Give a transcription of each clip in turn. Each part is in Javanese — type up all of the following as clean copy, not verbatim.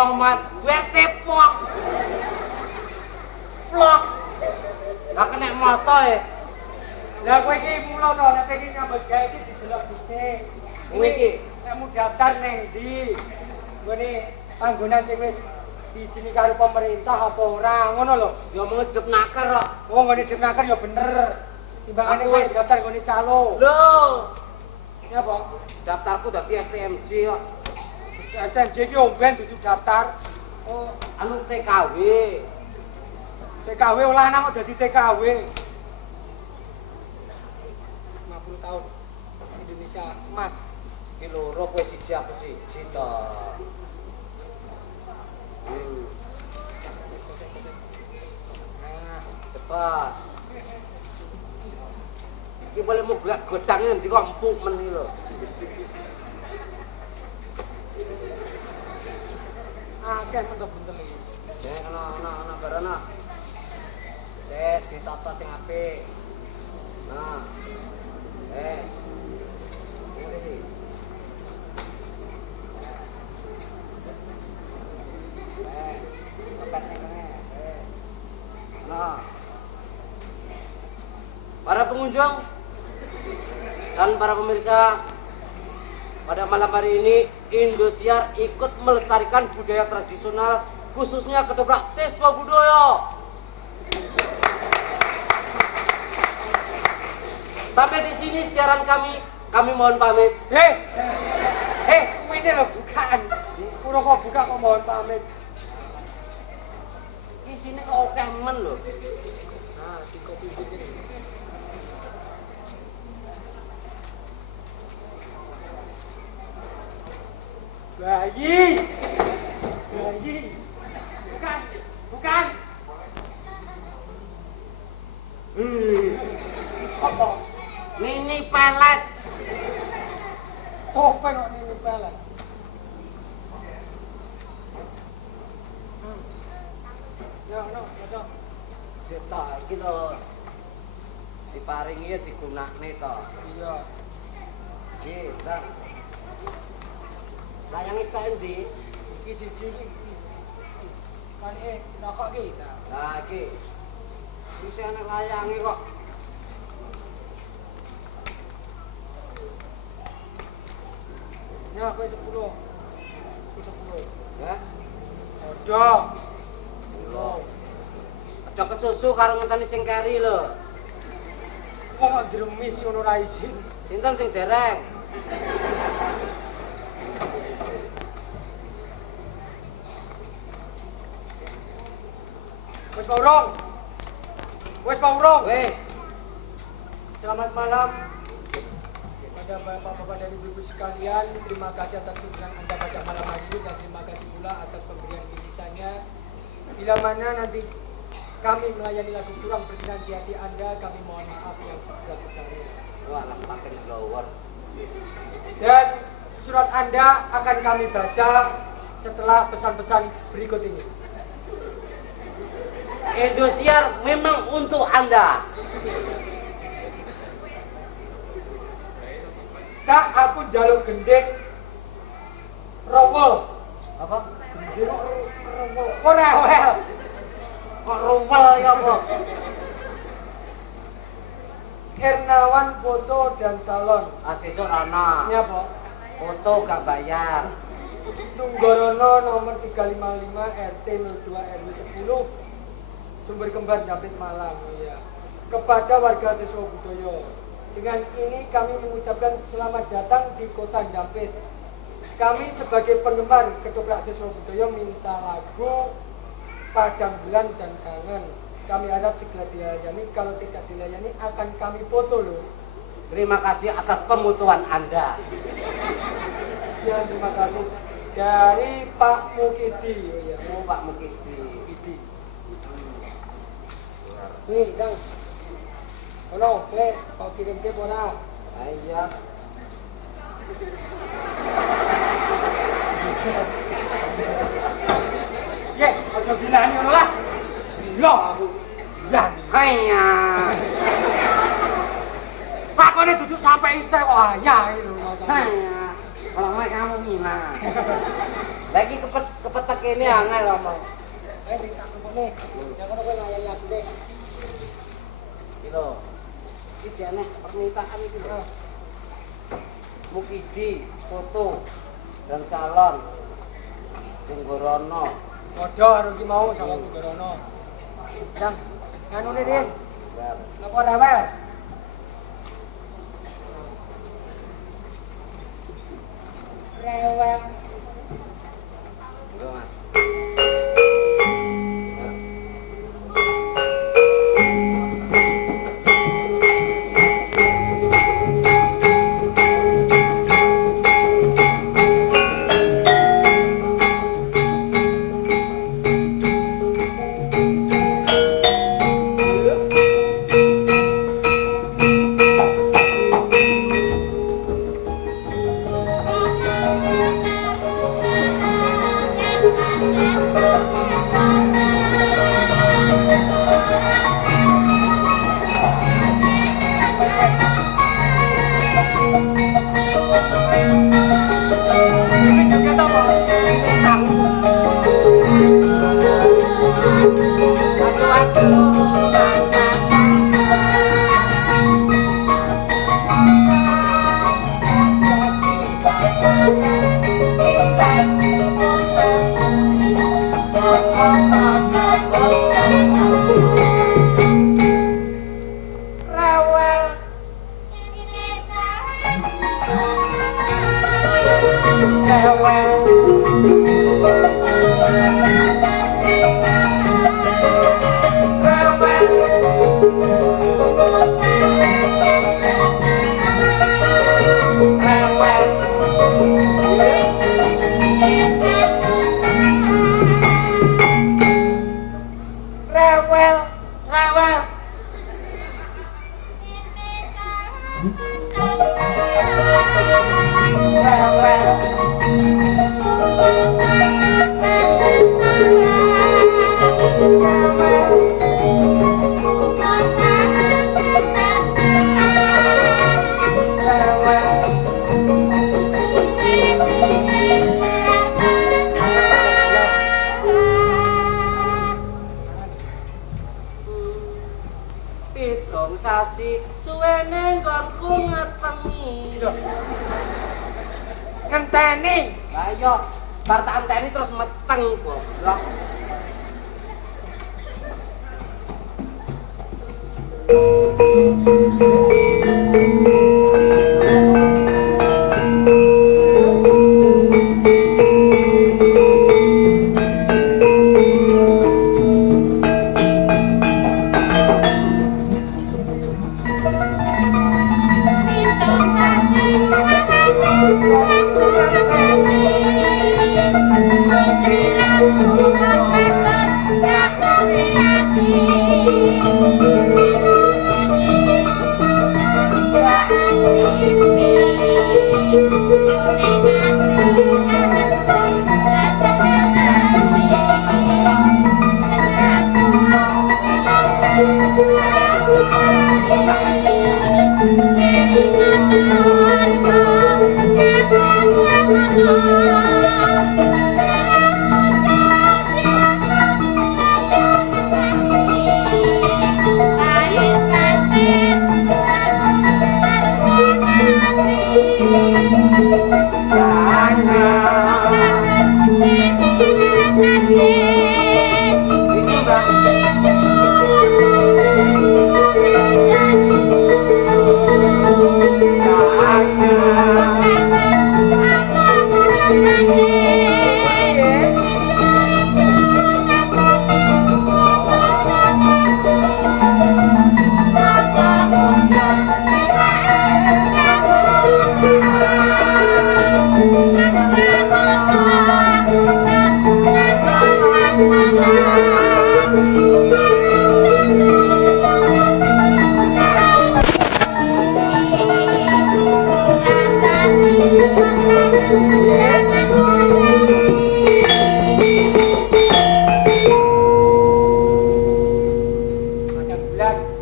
ngomong mat bete pok. Plok. Lah kena moto e. Lah kowe iki mulo to nek iki nyambut gawe iki didelok dhisik. Kowe iki nek mu daftar ning ndi? Nggone panggonan sing wis diizini karo pemerintah apa ora ngono lho. yo ngejep nakar kok. Oh nggone daftar ya bener. Timbangane kowe daftar nggone calo. Lho, Nyapa? daftarku dadi STMJ kok. SMJ iki omben dudu daftar. Oh, Anu TKW. TKW olah anak kok dadi TKW. 50 tahun Indonesia emas. Iki loro kowe siji aku siji to. Nah, Cepat. Iki boleh mu gelak godangnya nanti kok empuk men iki lho. akeh mentok-mentok iki. Ana barana. Ditata sing apik. Nah. Ini. Nah. Para pengunjung dan para pemirsa, pada malam hari ini Indosiar ikut melestarikan budaya tradisional khususnya ketoprak siswa budaya. Sampai di sini siaran kami mohon pamit. Ini lho bukaan. Kurang kok buka kok mohon pamit. Di sini kok oke men lho. Nah, di kopi ini. Bayi. Bukan. Apa? Mini pelet. Oh, kok ini pelet. Ya, cocok. Sita iki lho. Diparingi ya digunakne to. Iya. Nggih, Bang. Layange tak endi? Iki siji iki. Kan rokok iki. Lah iki. Wis ana layange kok. Ya, kowe 10. 10. Ya. Odo. Lho. Aja kesusu karo ngenteni sing keri lho. Kok dremis ngono ra isin. Sinten sing dereng? Wes Paurong. Weh, Selamat malam. Kepada Bapak-bapak dan Ibu-ibu sekalian, terima kasih atas kunjungan Anda pada malam hari ini dan terima kasih pula atas pemberian sisanya. Bila mana nanti kami melayani lagu kurang berkenan di hati Anda, kami mohon maaf yang sebesar-besarnya. wah lah paten blower. Dan surat Anda akan kami baca setelah pesan-pesan berikut ini. Indosiar memang untuk Anda. Cak aku jaluk gending rowel. Apa? Gending rowel. Kok rewel? Kok ruwel ya, Bu? Ernawan foto dan salon. Asesor ana. Ini apa? Foto gak bayar. Tunggorono nomor 355 RT 02 RW 10 Sumber Kembar Dampit Malang. Iya. Kepada warga siswa budaya. Dengan ini kami mengucapkan selamat datang di Kota Dampit. Kami sebagai penggemar ketoprak siswa budaya minta lagu Padang Bulan dan Kangen. Kami harap segera dilayani. Kalau tidak dilayani akan kami foto loh. Terima kasih atas pemutuan Anda. Sekian, terima kasih dari Pak Mukidi. Oh, iya. Oh, Pak Mukidi. Mukidi. Nih, Kang. Ono, kau kirim ke ora? Iya. Ye, aja bilani ngono lah. Iya aku. Iya. Hanya. Pakone duduk sampai entek kok hanya lho masalah. Hanya. Kalau kamu gimana? Lagi kepetek ini angel ngomong. Saya cerita nih. Yang kono kowe ngayani aku nih. Iki lho. Iki jane permintaan iki lho. Mukidi, foto dan salon. Tunggorono. Padha karo iki mau salon Tunggorono. Jam nganune Din. Napa rewel? Rewel. Yo Mas. Sasi suwene nggonku ngetengi. Ngenteni. Lah iya, bar tak enteni terus meteng goblok.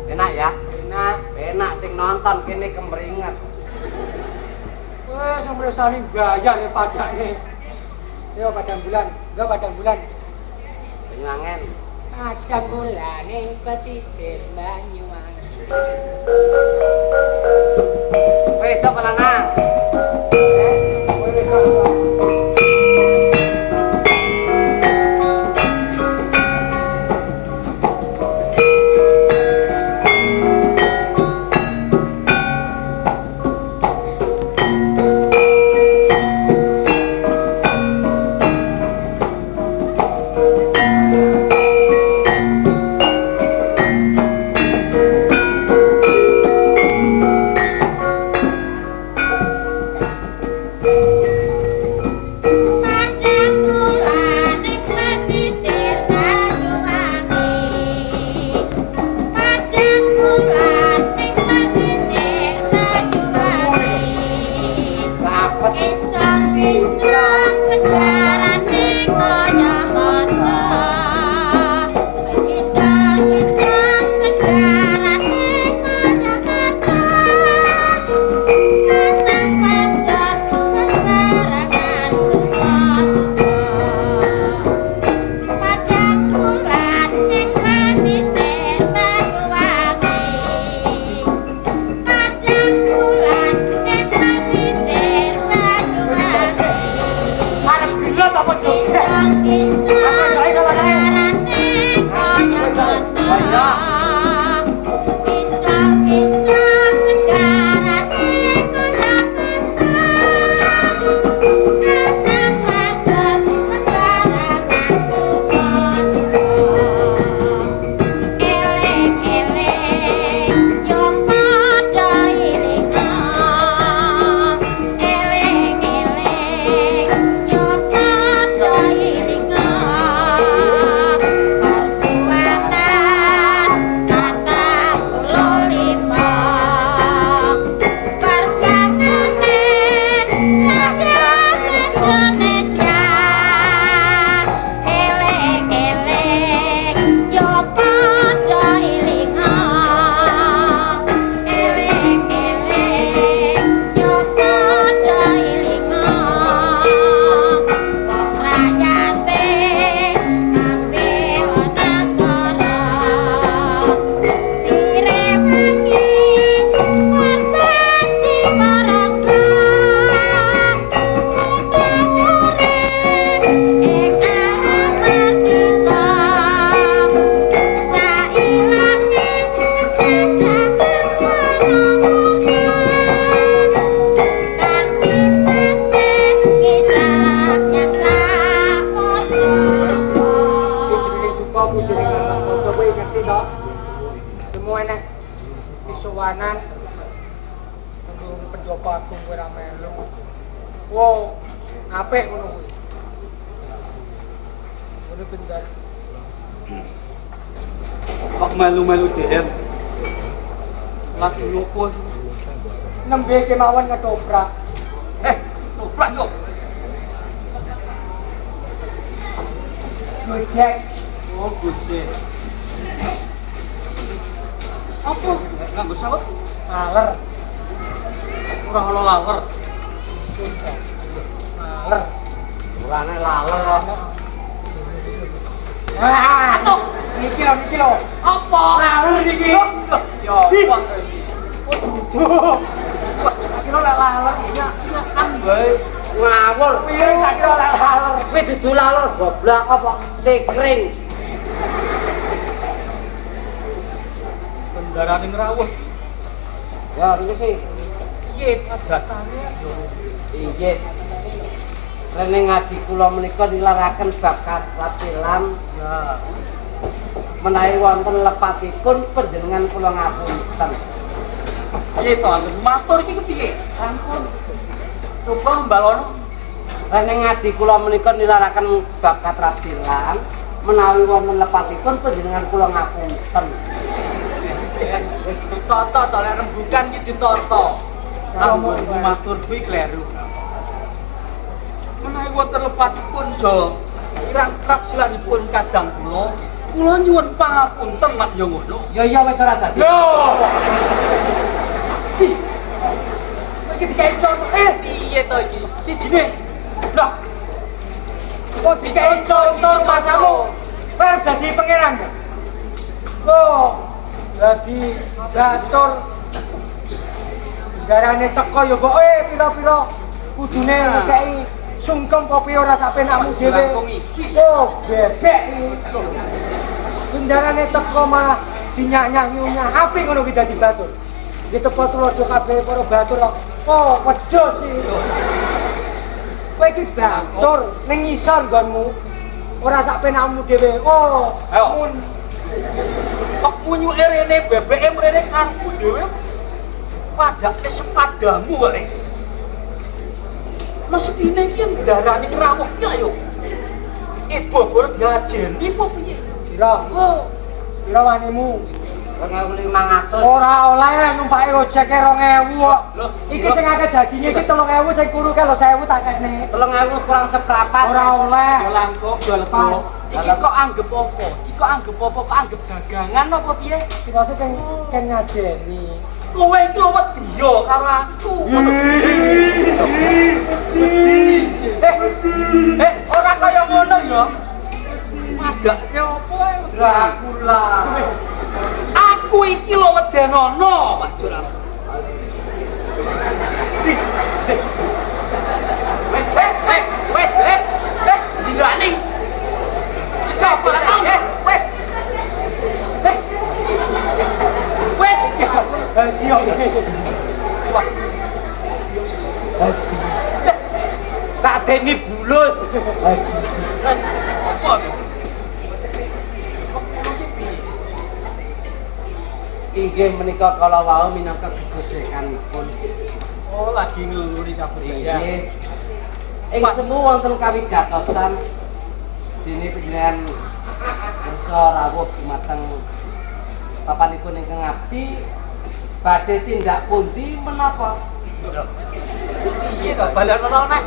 Enak ya? Enak. Enak sing nonton kene kemringet. Wes sampe sani bayar ya padane. Yo padang bulan, enggak padang bulan. Banyuwangen. Padang bulan ing pesisir Banyuwangen. Wedok apa lanang? Padang bulan ing pesisir Banyuwangen. Padang bulan ing pesisir Banyuwangen. Rapet. Kinclong-kinclong segarane kaya kaca. Kinclong-kinclong segarane kaya kaca. Lanang wadon bebarengan suka-suka. Padang bulan ing pesisir Banyuwangen. Padang bulan ing pesisir Banyuwangen. Arep bilot apa joget? Kinclong-kinclong segarane kaya kaca. Kinclong-kinclong segarane kaya kaca. Lanang wadon bebarengan suka-suka. Eling-eling yo padha ilinga. Eling-eling yo padha ilinga. Perjuangan 45. Perjuangane rakyat Indonesia. Eling-eling yo padha ilinga. Eling-eling yo padha ilinga. Wong rakyate ngambil negara. Direwangi korban jiwa raga. Putra urip ing alam merdeka. Sailange penjajahan kono-kono. Kan sipate ngisap nyang sapodo. Iki jenenge suka ku jenenge ngarep padha kowe ngerti to? Temu enek isuwanan tentang pendopo agung kowe ra melu. Wow, apik ngono kuwi. Ngono bener. Kok melu-melu dhewe? Lagi ngopo? Nembe kemawon ngetoprak. Toprak yo. Gojek. Oh, gojek. Apa? Nganggo sawet? Aler. Ora ono lawer. Aler. Urane laler. Ah, atuh. Niki lho. Apa? Aler niki. Yo, apa iki? Duh. Tak kira lek laler. Ya kan bae. Ngawur. Piye tak kira lek laler. Kuwi dudu laler goblok apa? Sekring. Bendarane ngrawuh. Ya, iki sih. Piye padatane? Iya. Rene ngadi kula menika nilaraken bab katratilan Ya. menawi wonten lepatipun panjenengan kula ngapunten. Piye to anggere matur iki kepiye? Ampun. Coba mbalono. Rene ngadi kula menika nilaraken bab katratilan menawi wonten lepatipun panjenengan kula ngapunten. Wis ditata to lek rembugan iki ditata. Anggonku matur kuwi kleru. Menawi wonten lepatipun Jo, kirang trap silanipun kadang kula nyuwun pangapunten mak yo ngono. Ya iya wis ora dadi. Lho. Iki digawe contoh. Piye to iki? Sijine. Lah. kok dikei contoh masamu. Kowe dadi pangeran ya? Kok dadi batur. Garane teko ya kok pira-pira kudune ngekeki sungkem kopi ora sak penakmu dhewe. Oh, bebek iki. Gundarane teko malah dinyak-nyak nyunyah. Apik ngono ki dadi batur. Iki teko tulodo kabeh para batur kok. Oh, wedhus iki. Kowe iki batur ning ngisor nggonmu. Ora sak penakmu dhewe. Oh, ayo. Kok munyuke rene bebeke mrene karepmu dhewe. Padake sepadamu wae. Mestine iki ndarani ngrawuh ki ayo. Ibu bor diajeni apa piye? Pira? Pira wanemu? 2.500. Ora oleh numpake ojeke 2.000 kok. Iki sing akeh daginge iki 3.000 sing kuru ke lho 1.000 tak kene. 3.000 kurang seprapat. Ora oleh. Langkung jalego. Iki kok anggap apa? Iki kok anggap apa? Kok anggap dagangan apa piye? Kirase kan ngajeni. Kowe iki lho wedi yo karo aku. Ora kaya ngono ya. Padake apa Dracula. Aku iki lho wedenono, Pak Joran. Wes, dirani. Coba wes. Wes, Iya. wah. Tak deni bulus. Wes, apa? Inggih menika kala wau minangka gegojekanipun. Oh, lagi ngeluri kabudaya. Inggih. Ing semu wonten kawigatosan dene panjenengan kersa rawuh dumateng papanipun ingkang abdi badhe tindak pundi menapa? Iya kok balen ono nek.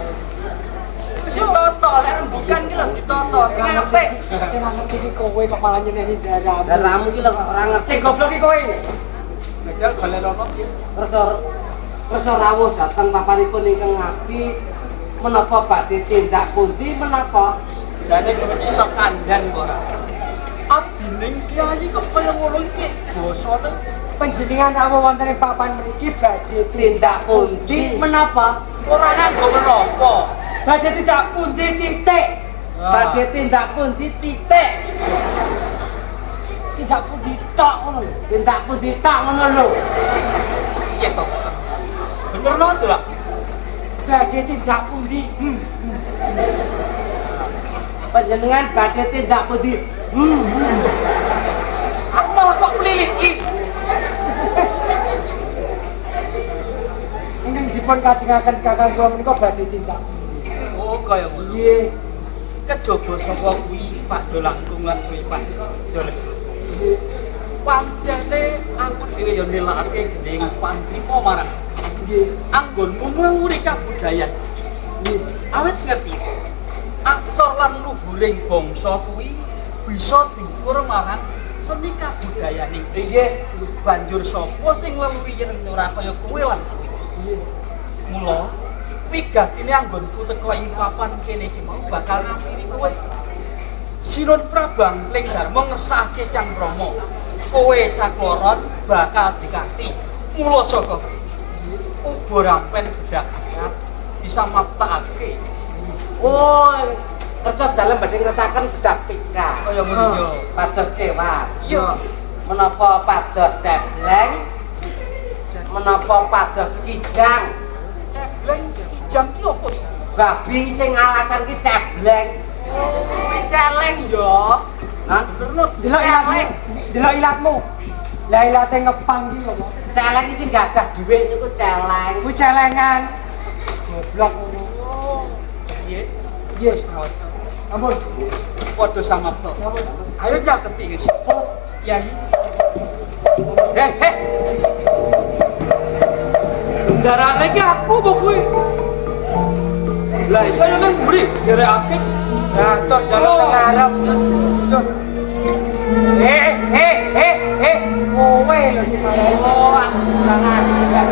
Wis ditoto, lek rembukan ki lho ditoto sing apik. Sing ngerti iki kowe kok malah nyeneni daramu. Daramu ki lho ora ngerti. Sing goblok iki kowe. Ngejal balen ono. Kersa rawuh dhateng papanipun ingkang abdi menapa badhe tindak pundi menapa? Jane kowe iso kandhan kok ora. Abdining kiai kok kaya ngono iki basane Panjenengan rawuh wonten ing papan mriki badhe Tindak pundi menapa? ora nganggo menapa. badhe tidak pundi titik. Badhe tindak pundi titik. Tidak pundi tok ngono lho. Tindak pundi tak ngono lho. Iya to. Bener no aja lah. Badhe tidak pundi. Panjenengan badhe tindak pundi? Aku malah kok mliliki. Ingkang dipun kajengaken kakang kula menika badhe tindak. Oh, kaya ngono. Nggih. Kejaba sapa kuwi Pak Jolangkung lan kuwi Pak Jolek. Pancene aku dhewe ya nilakake dening pangrima marang Nggih. anggonmu ngluri kabudayan. Nggih. Awit ngerti. Asor lan luhuring bangsa kuwi bisa diukur marang seni kabudayaning dhewe. Banjur sapa sing ngluri jeneng ora kaya kowe lan kuwi. Nggih. Mula wigatine anggonku teko ing papan kene iki mau bakal ngampiri kowe. Sinun Prabang ling Darma ngesahake Cangkrama. Kowe sakloron bakal dikanthi. Mula saka uga rampen bedak akad bisa maptakake. Oh, kerja dalem badhe ngretaken bedak pika. Kaya ngono yo. Pados kewan. Iya. Menapa pados cebleng? Menapa pados kijang? Cebleng ijang ki opo? Babi sing alasan ki cebleng. Oh, kuwi celeng yo. Hah? Bener Delok ilatmu. Delok ilatmu. Lah ilate ngepang ki lho. Celeng iki sing gadah dhuwit niku celeng. Kuwi celengan. Goblok ngono. Oh, piye? Nggih. Ampun. Padha samapta. Ampun. Ayo nyaketi wis. Oh, Yai. Heh. Ndarane iki aku apa kuwi? Lah iya yo nang mburi derekake. nah tor jalan teng ngarep. Tor. Kowe lho sing malah. Oh, aku kurang ajar.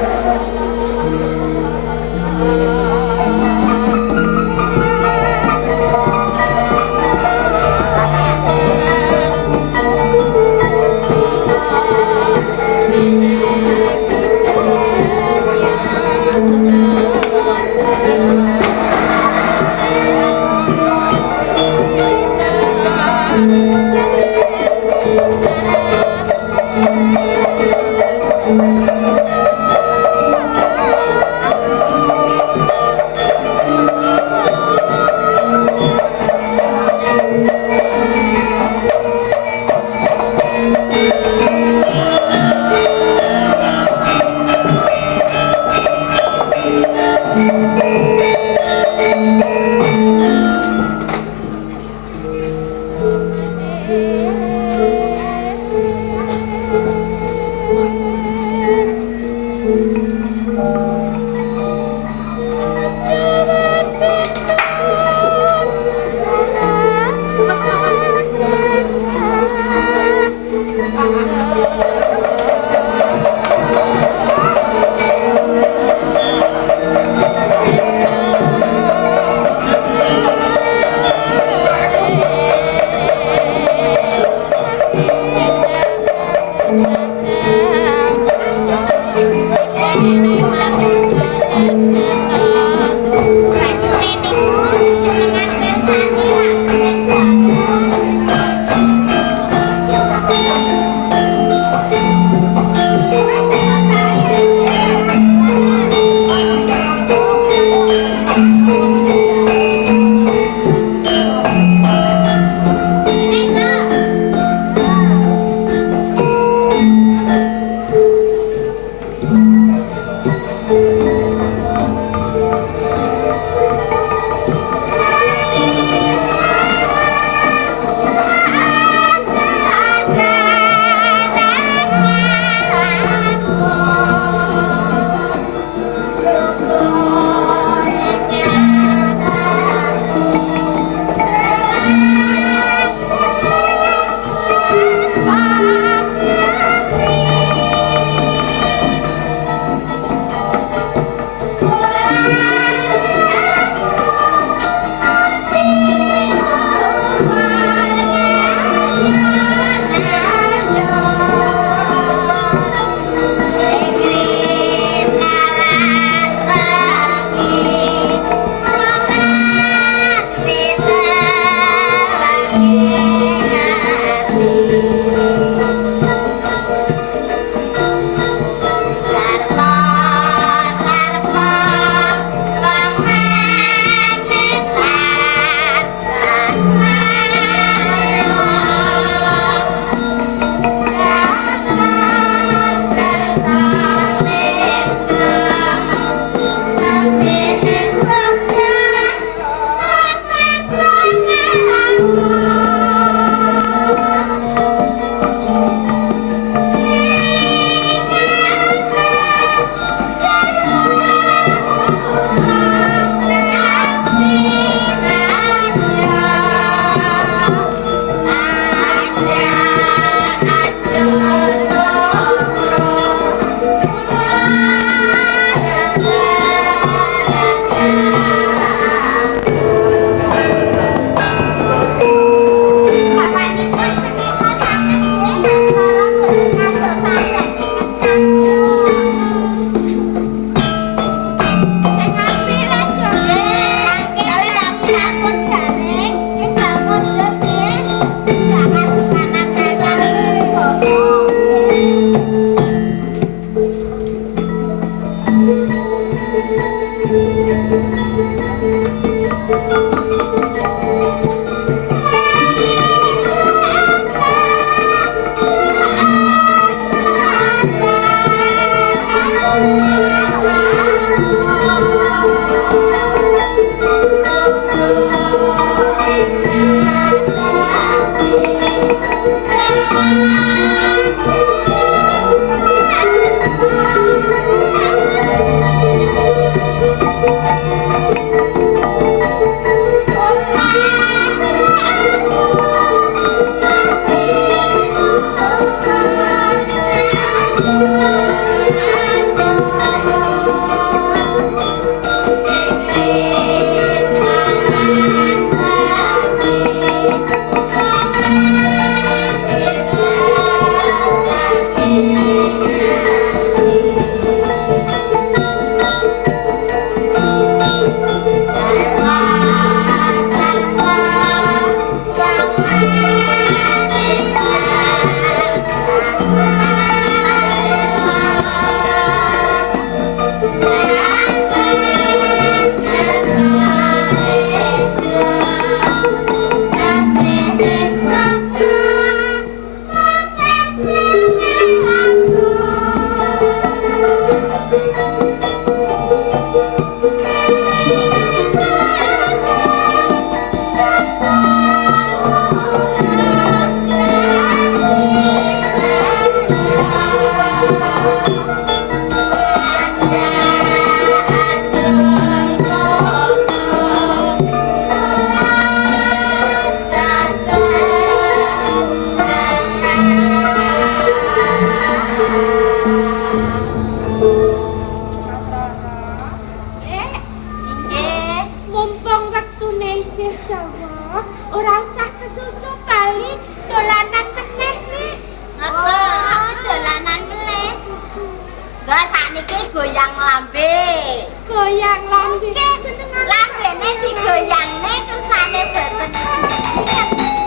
goyang lambe. Goyang lambe. Lambene digoyangne kersane boten inget.